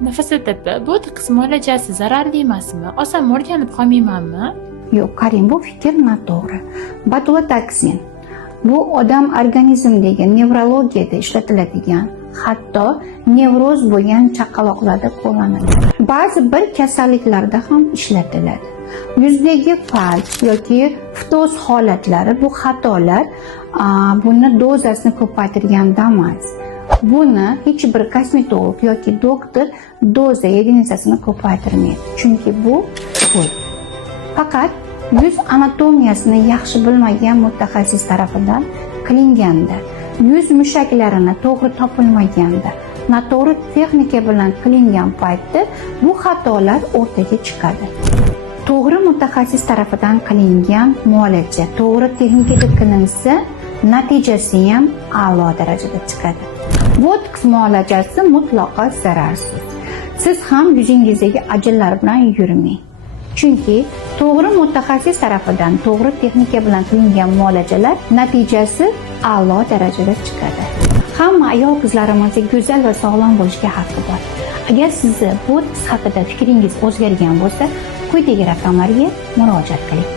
Nafisa opa, botoks muolajasi zararli emasmi? Olsam o'rganib qolmaymanmi? Yo'q, qarang, bu fikr noto'g'ri. Botulotoksin bu odam organizmidagi nevrologiyada ishlatiladigan, hatto nevroz bo'lgan chaqaloqlarda qo'llaniladi. Ba'zi bir kasalliklarda ham ishlatiladi. Yuzdagi falj yoki ftoz holatlari bu xatolar buni dozasini ko'paytirganda emas. Buni hech bir kosmetolog yoki doktor doza yedinitsasini ko'paytirmaydi. Chunki bu pul. Faqat yuz anatomiyasini yaxshi bilmagan mutaxassis tarafidan qilinganda, yuz mushaklarini to'g'ri topilmaganda, noto'g'ri texnika bilan qilingan paytda bu xatolar o'rtaga chiqadi. To'g'ri mutaxassis tarafidan qilingan muolaja, to'g'ri texnikada qilinsa, natijasi ham a'lo darajada chiqadi. Botoks muolajasi mutlaqo zararsiz. Siz ham yuzingizdagi ajinlar bilan yurmang. Chunki to'g'ri mutaxassis tarafidan to'g'ri texnika bilan qilingan muolajalar natijasi a'lo darajada chiqadi. Hamma ayol qizlarimiz go'zal va sog'lom bo'lishga haqqi bor. Agar sizni botoks haqida fikringiz o'zgargan bo'lsa, quyidagi raqamlarga murojaat qiling.